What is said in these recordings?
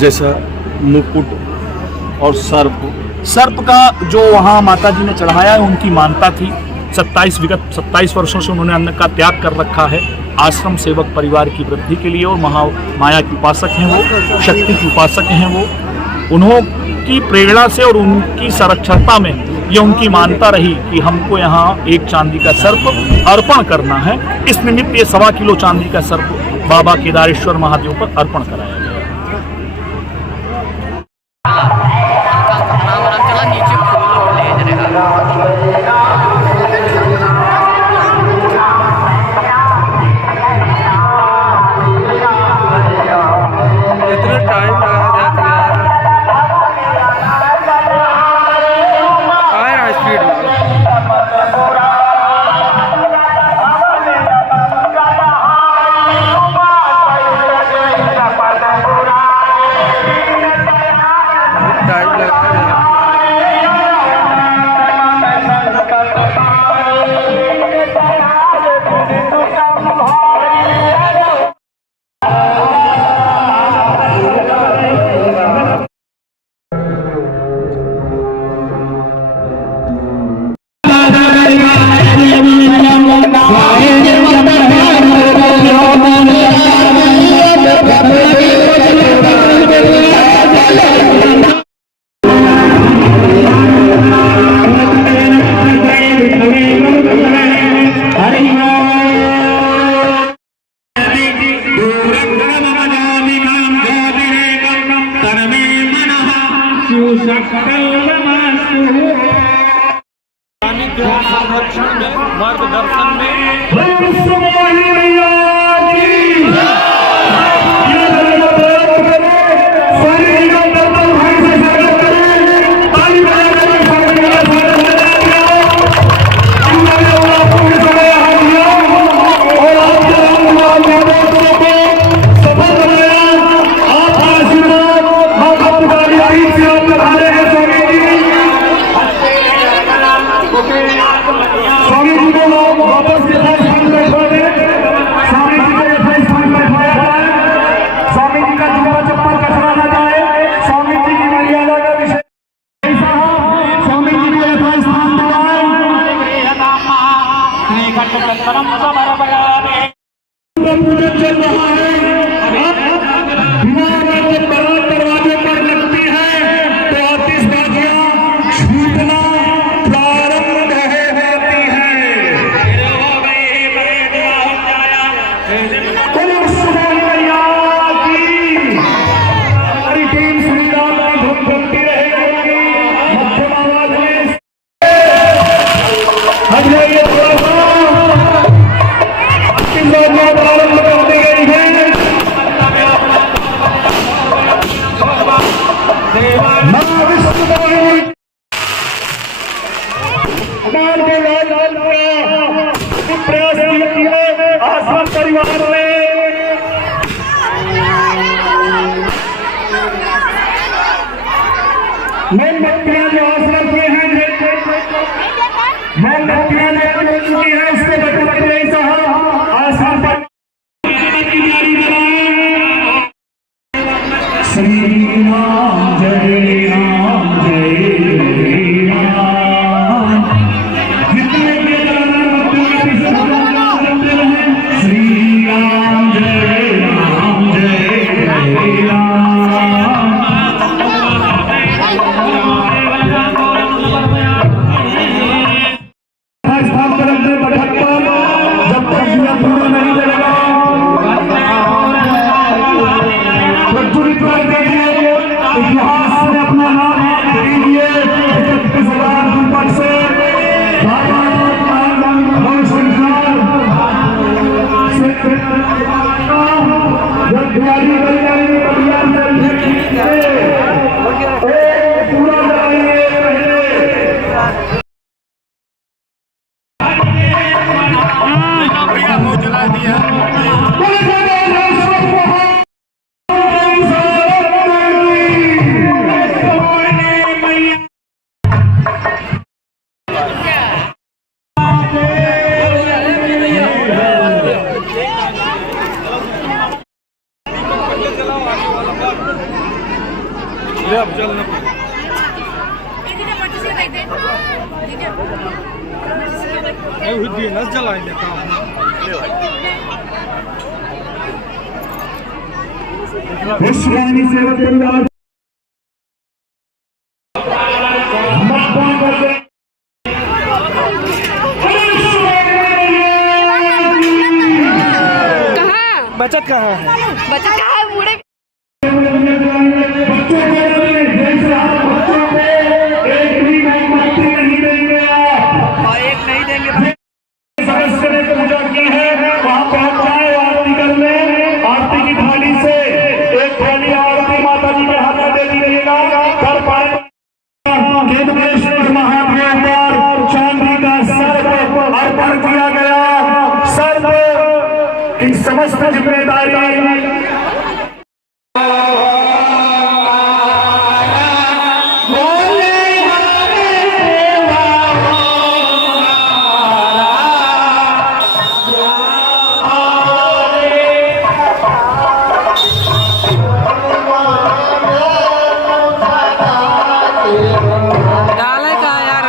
जैसा मुकुट और सर्प। सर्प का जो वहाँ माता जी ने चढ़ाया है, उनकी मानता थी। 27 वर्षों से उन्होंने अन्न का त्याग कर रखा है आश्रम सेवक परिवार की वृद्धि के लिए, और महामाया के उपासक हैं वो, शक्ति के उपासक हैं वो। उन्हों की प्रेरणा से और उनकी संरक्षणता में ये उनकी मानता रही कि हमको यहाँ एक चांदी का सर्प अर्पण करना है। इस निमित्त ये 1.25 किलो चांदी का सर्प बाबा केदारेश्वर महादेव पर अर्पण कराया गया। संरक्षण में, मार्गदर्शन में ले अब चलना हुई ना जलाएंगे काम पुष्पानी सेवा परिवार बचत कहाँ है बूढ़े बच्चों को एक भी नहीं देंगे और एक नहीं देंगे सदस्य ने पूजा की है वहाँ पहुँच जाए आरती करने आरती की थाली से एक थाली आरती माता जी के हाथ में दे दीजिएगा कर पाए केतवेश्वर महादेव पर चांदी का सर्प अर्पण किया गया सर्प की समस्त जिम्मेदारी डाले का यार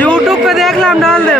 यूट्यूब पे देख ला हम डाल दे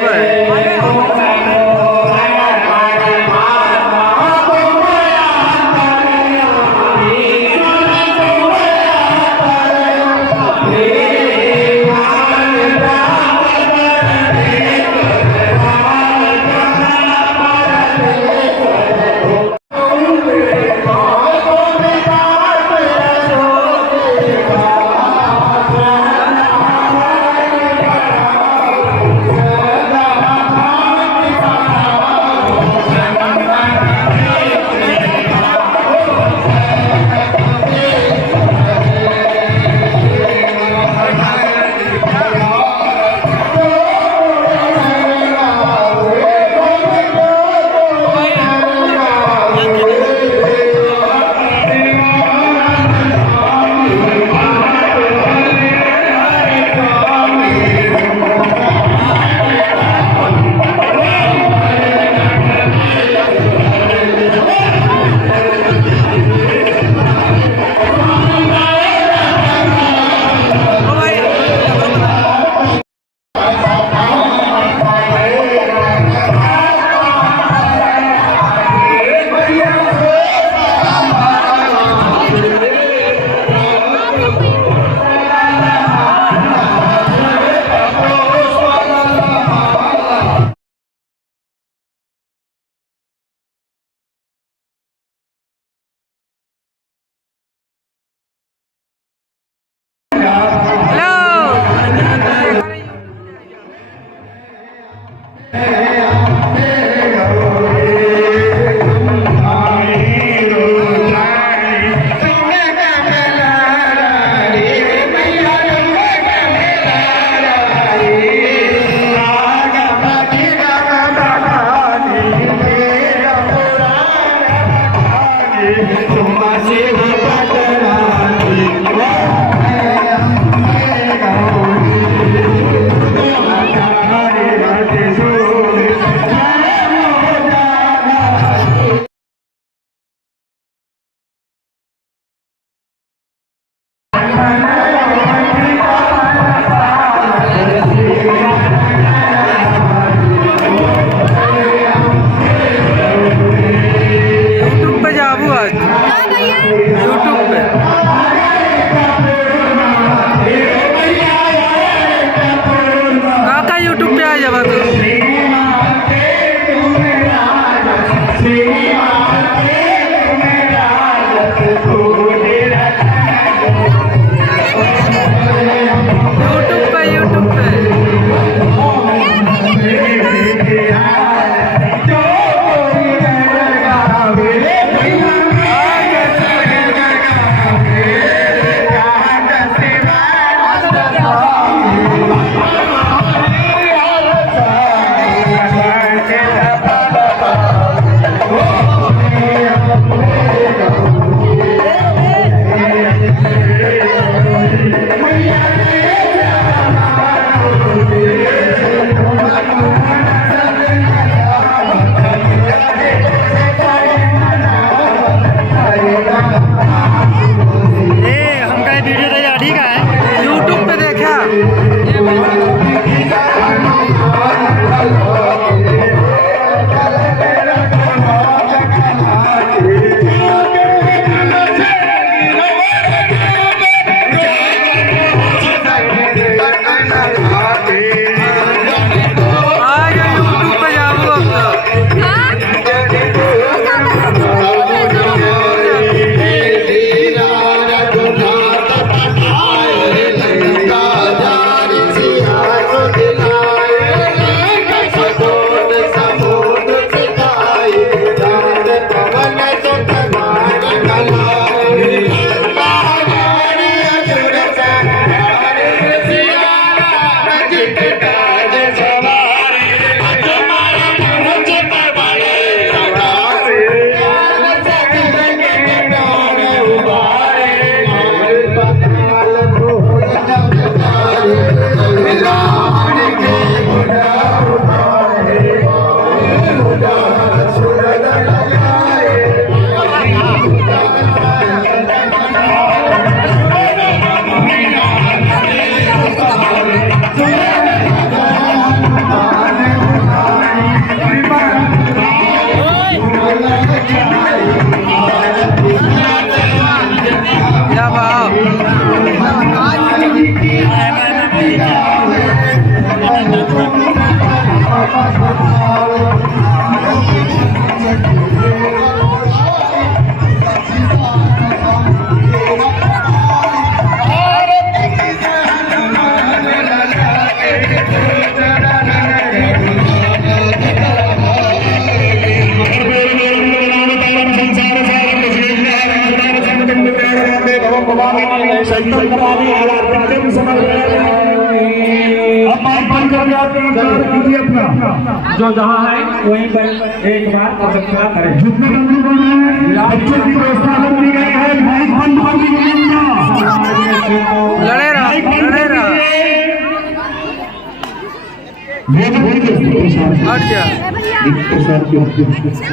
यूट्यूब पे जाबू आज यूट्यूब पे काका यूट्यूब पे आ जावा तू यूट्यूब पे यूट्यूब पे देखा जो जहाँ है वहीं पर एक बार प्रतिक्रिया करें। जितने बंधुगण हैं बच्चों की व्यवस्था की गई है, माइक बंद कर दीजिए। लड़े रहा हट जा।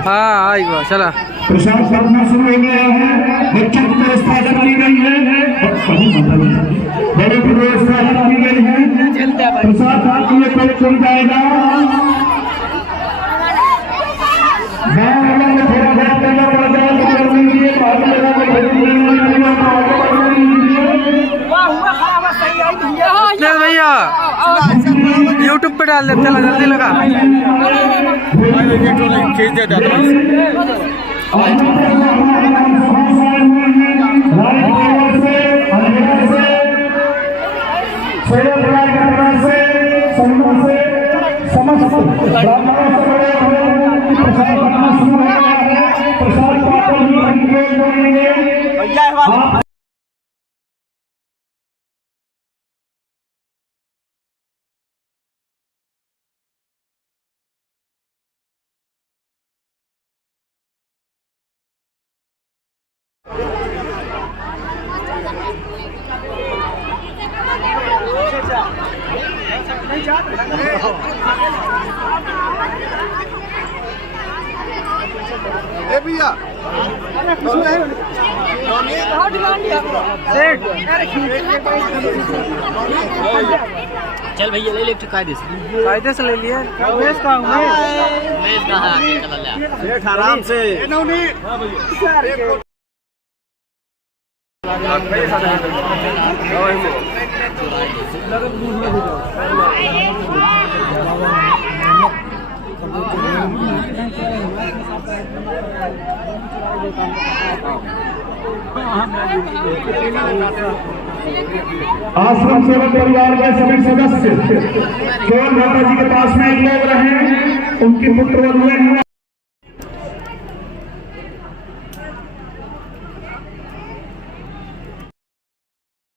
हाँ आई गो चला प्रसाद करना शुरू हो गया है। बच्चों की व्यवस्था की गई है, बड़ों की व्यवस्था की गई है। प्रसाद के लिए कोई चल जाएगा। भैया यूट्यूब पे डाल देते जल्दी लगा। भैया चल भैया ले लिफ्ट कायदे से ले लिए मैं इसका हूँ मैं इसका है चला ले आराम से आश्रम सेवक परिवार के सभी सदस्य केवल माता जी के पास में एक लोग रहे, उनकी पुत्र वधुएं हैं।